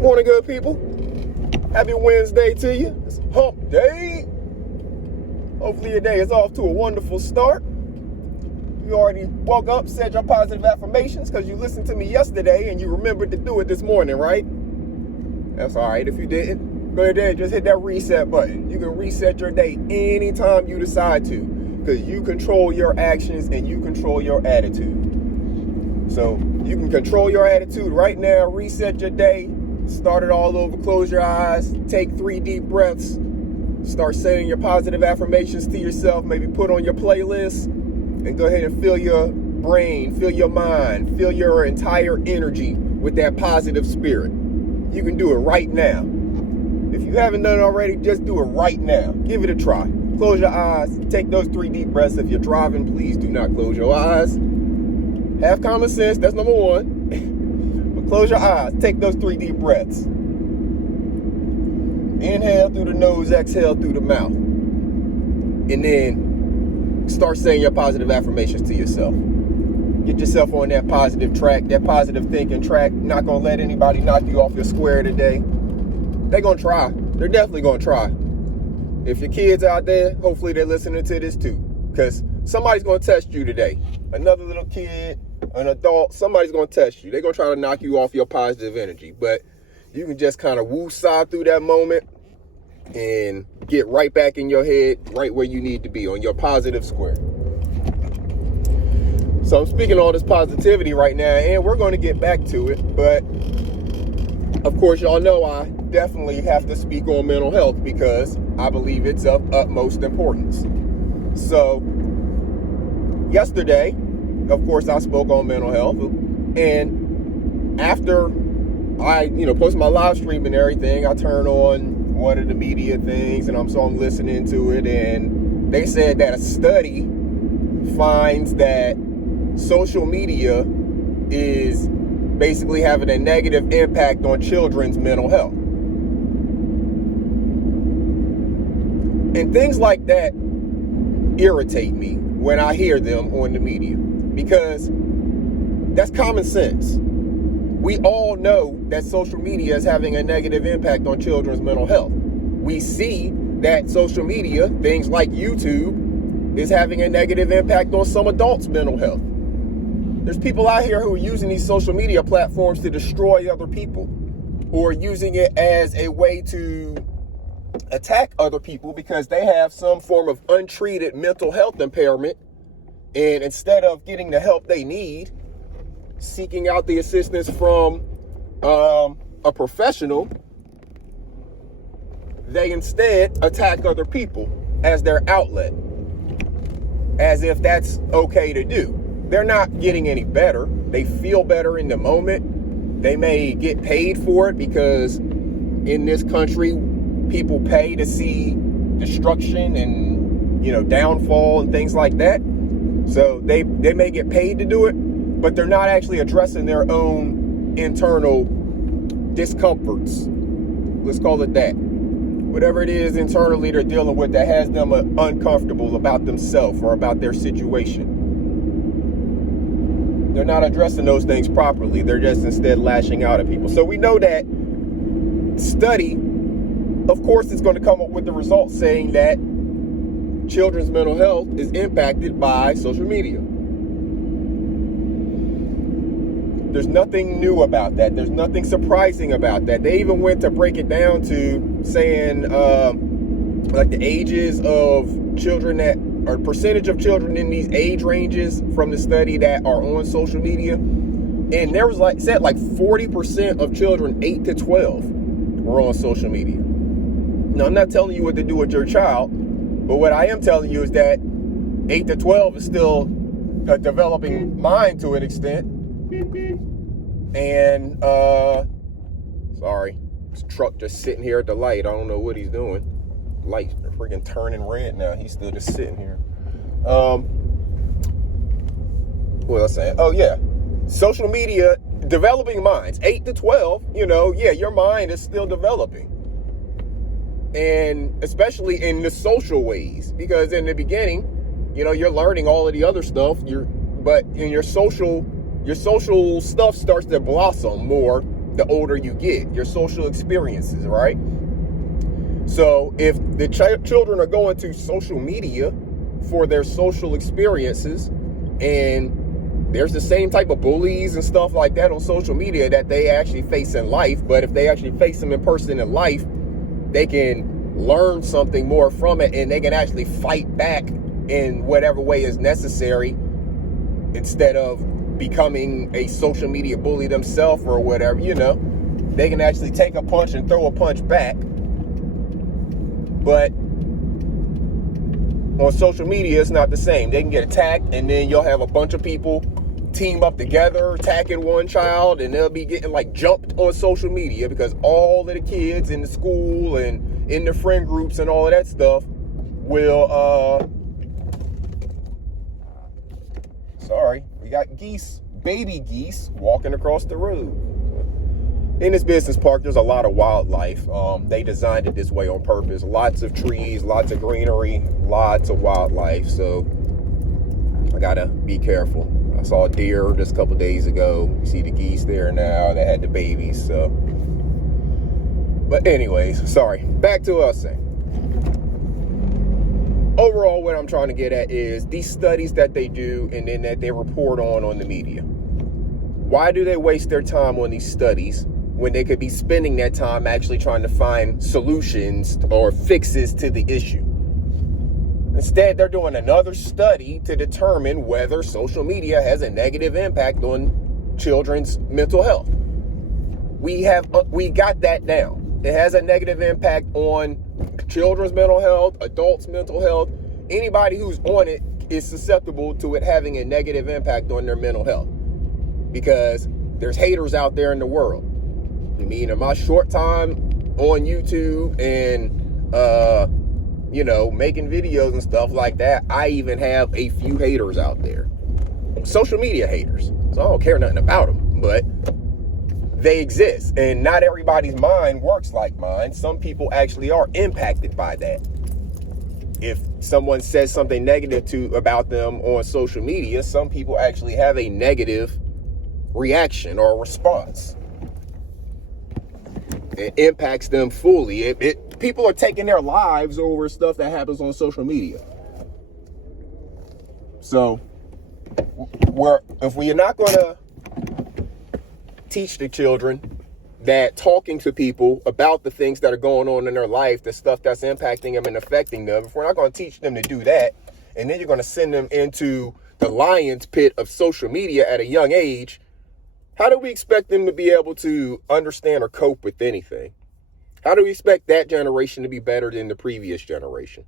Morning, good people. Happy Wednesday to you. It's hump day. Hopefully your day is off to a wonderful start. You already woke up, said your positive affirmations because you listened to me yesterday and you remembered to do it this morning, right? That's all right. If you didn't, go ahead and just hit that reset button. You can reset your day anytime you decide to because you control your actions and you control your attitude. So you can control your attitude right now, reset your day, start it all over, close your eyes, take 3 deep breaths, start saying your positive affirmations to yourself, maybe put on your playlist, and go ahead and fill your brain, fill your mind, fill your entire energy with that positive spirit. You can do it right now. If you haven't done it already, just do it right now. Give it a try. Close your eyes, take those 3 deep breaths. If you're driving, please do not close your eyes. Have common sense, that's number one. But close your eyes, take those 3 deep breaths. Inhale through the nose, exhale through the mouth. And then start saying your positive affirmations to yourself. Get yourself on that positive track, that positive thinking track. Not gonna let anybody knock you off your square today. They're gonna try. They're definitely gonna try. If your kids out there, hopefully they're listening to this too. Because somebody's gonna test you today. Another little kid, an adult, somebody's gonna test you. They're gonna try to knock you off your positive energy. But you can just kind of woo-saw through that moment and get right back in your head, right where you need to be, on your positive square. So I'm speaking all this positivity right now, and we're going to get back to it. But, of course, y'all know I definitely have to speak on mental health because I believe it's of utmost importance. So, yesterday, of course, I spoke on mental health. And after I, post my live stream and everything, I turn on one of the media things and I'm listening to it, and they said that a study finds that social media is basically having a negative impact on children's mental health. And things like that irritate me when I hear them on the media because that's common sense. We all know that social media is having a negative impact on children's mental health. We see that social media, things like YouTube, is having a negative impact on some adults' mental health. There's people out here who are using these social media platforms to destroy other people, or using it as a way to attack other people because they have some form of untreated mental health impairment. And instead of getting the help they need, seeking out the assistance from a professional, they instead attack other people as their outlet, as if that's okay to do. They're not getting any better. They feel better in the moment. They may get paid for it because in this country, people pay to see destruction and, downfall and things like that. So they may get paid to do it, but they're not actually addressing their own internal discomforts. Let's call it that. Whatever it is internally they're dealing with that has them uncomfortable about themselves or about their situation. They're not addressing those things properly. They're just instead lashing out at people. So we know that study, of course, is going to come up with the results saying that children's mental health is impacted by social media. There's nothing new about that. There's nothing surprising about that. They even went to break it down to saying like the ages of children that, or percentage of children in these age ranges from the study that are on social media. And there was said 40% of children 8 to 12 were on social media. Now, I'm not telling you what to do with your child, but what I am telling you is that 8 to 12 is still a developing mind to an extent. And, sorry, this truck just sitting here at the light. I don't know what he's doing. Lights are freaking turning red now. He's still just sitting here. What was I saying? Oh, yeah. Social media, developing minds. 8 to 12, your mind is still developing. And especially in the social ways. Because in the beginning, you're learning all of the other stuff. But in your social stuff starts to blossom more the older you get, your social experiences, right? So if the children are going to social media for their social experiences, and there's the same type of bullies and stuff like that on social media that they actually face in life, but if they actually face them in person in life, they can learn something more from it, and they can actually fight back in whatever way is necessary instead of becoming a social media bully themselves or whatever, they can actually take a punch and throw a punch back. But on social media, it's not the same. They can get attacked, and then you'll have a bunch of people team up together attacking one child, and they'll be getting like jumped on social media because all of the kids in the school and in the friend groups and all of that stuff will we got baby geese walking across the road. In this business park, there's a lot of wildlife. They designed it this way on purpose. Lots of trees, lots of greenery, lots of wildlife. So I gotta be careful. I saw a deer just a couple days ago. You see the geese there now. They had the babies. So, but anyways, sorry. Back to us saying. Overall, what I'm trying to get at is these studies that they do and then that they report on the media. Why do they waste their time on these studies when they could be spending that time actually trying to find solutions or fixes to the issue? Instead, they're doing another study to determine whether social media has a negative impact on children's mental health. We got that down. It has a negative impact on children's mental health, adults' mental health. Anybody who's on it is susceptible to it having a negative impact on their mental health because there's haters out there in the world. I mean, in my short time on YouTube and, making videos and stuff like that, I even have a few haters out there. Social media haters. So I don't care nothing about them, but they exist. And not everybody's mind works like mine. Some people actually are impacted by that. If someone says something negative about them on social media, some people actually have a negative reaction or response. It impacts them fully. People are taking their lives over stuff that happens on social media. So, if we're not going to teach the children that talking to people about the things that are going on in their life, the stuff that's impacting them and affecting them, if we're not going to teach them to do that, and then you're going to send them into the lion's pit of social media at a young age, how do we expect them to be able to understand or cope with anything? How do we expect that generation to be better than the previous generation?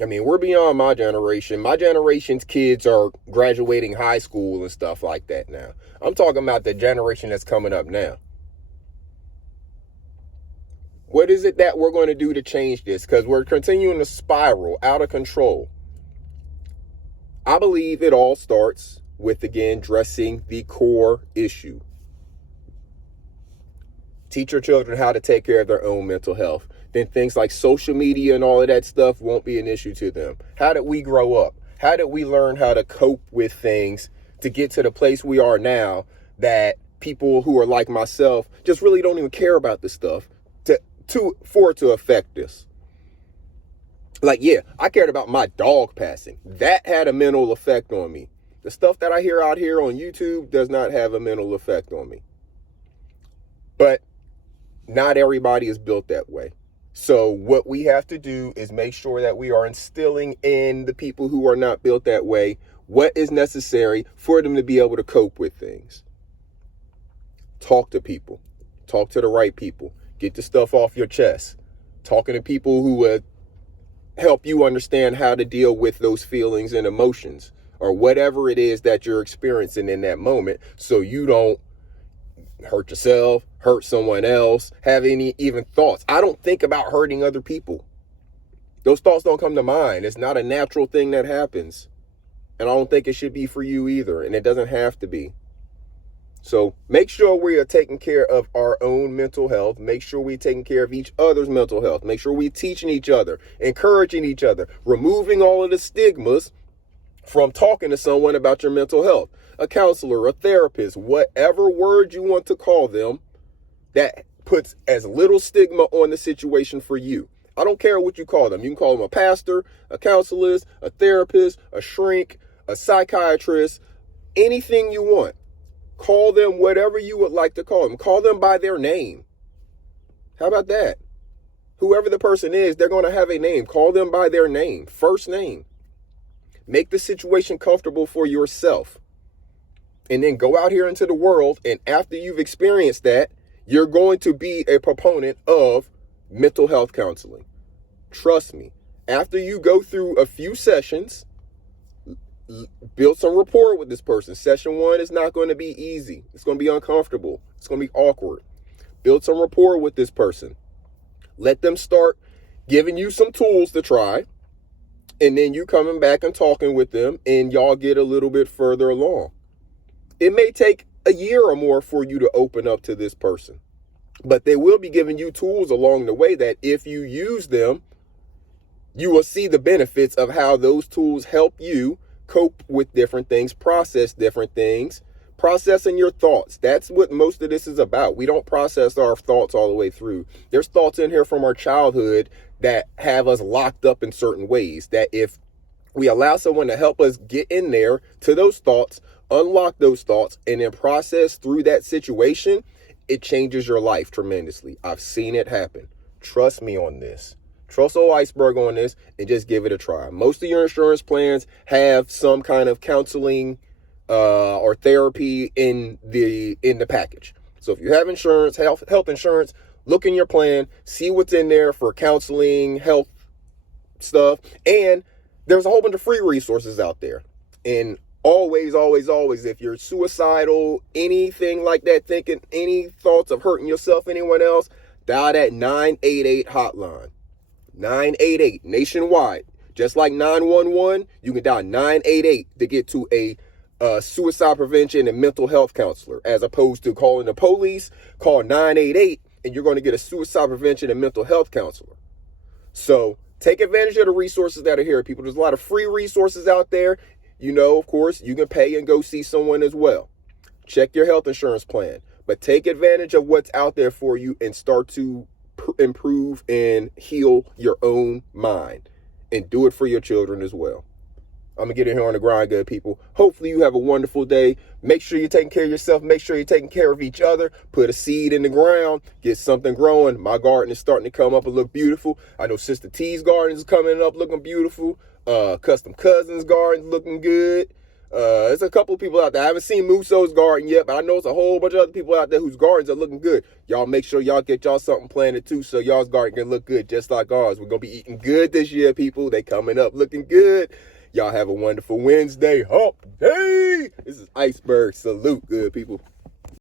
I mean, we're beyond my generation. My generation's kids are graduating high school and stuff like that now. I'm talking about the generation that's coming up now. What is it that we're going to do to change this? Because we're continuing to spiral out of control. I believe it all starts with, again, addressing the core issue. Teach your children how to take care of their own mental health. Then things like social media and all of that stuff won't be an issue to them. How did we grow up? How did we learn how to cope with things to get to the place we are now that people who are like myself just really don't even care about this stuff for it to affect us? Like, yeah, I cared about my dog passing. That had a mental effect on me. The stuff that I hear out here on YouTube does not have a mental effect on me. But not everybody is built that way. So what we have to do is make sure that we are instilling in the people who are not built that way what is necessary for them to be able to cope with things. Talk to people. Talk to the right people. Get the stuff off your chest. Talking to people who would help you understand how to deal with those feelings and emotions or whatever it is that you're experiencing in that moment, so you don't hurt yourself, hurt someone else, have any even thoughts. I don't think about hurting other people. Those thoughts don't come to mind. It's not a natural thing that happens. And I don't think it should be for you either. And it doesn't have to be. So make sure we are taking care of our own mental health. Make sure we're taking care of each other's mental health. Make sure we're teaching each other, encouraging each other, removing all of the stigmas from talking to someone about your mental health. a counselor, a therapist, whatever word you want to call them, that puts as little stigma on the situation for you. I don't care what you call them. You can call them a pastor, a counselor, a therapist, a shrink, a psychiatrist, anything you want. Call them whatever you would like to call them. Call them by their name. How about that? Whoever the person is, they're going to have a name. Call them by their name, first name. Make the situation comfortable for yourself. And then go out here into the world, and after you've experienced that, you're going to be a proponent of mental health counseling. Trust me. After you go through a few sessions, build some rapport with this person. Session 1 is not going to be easy. It's going to be uncomfortable. It's going to be awkward. Build some rapport with this person. Let them start giving you some tools to try. And then you coming back and talking with them, and y'all get a little bit further along. It may take a year or more for you to open up to this person, but they will be giving you tools along the way that if you use them, you will see the benefits of how those tools help you cope with different things, process different things, processing your thoughts. That's what most of this is about. We don't process our thoughts all the way through. There's thoughts in here from our childhood that have us locked up in certain ways, that if we allow someone to help us get in there to those thoughts, unlock those thoughts, and then process through that situation, it changes your life tremendously. I've seen it happen. Trust me on this. Trust old Iceberg on this, and just give it a try. Most of your insurance plans have some kind of counseling or therapy in the package. So if you have insurance, health insurance, look in your plan, see what's in there for counseling, health stuff, and there's a whole bunch of free resources out there. And always, if you're suicidal, anything like that, thinking any thoughts of hurting yourself, anyone else, dial that 988 hotline. 988 nationwide. Just like 911, you can dial 988 to get to a suicide prevention and mental health counselor, as opposed to calling the police. Call 988 and you're going to get a suicide prevention and mental health counselor. So take advantage of the resources that are here, people. There's a lot of free resources out there. You know, of course, you can pay and go see someone as well. Check your health insurance plan, but take advantage of what's out there for you and start to improve and heal your own mind, and do it for your children as well. I'm going to get in here on the grind, good people. Hopefully you have a wonderful day. Make sure you're taking care of yourself. Make sure you're taking care of each other. Put a seed in the ground. Get something growing. My garden is starting to come up and look beautiful. I know Sister T's garden is coming up looking beautiful. Custom Cousins garden looking good. There's a couple of people out there. I haven't seen Musso's garden yet, but I know it's a whole bunch of other people out there whose gardens are looking good. Y'all make sure y'all get y'all something planted too, so y'all's garden can look good just like ours. We're going to be eating good this year, people. They coming up looking good. Y'all have a wonderful Wednesday. Hump day. This is Iceberg. Salute, good people.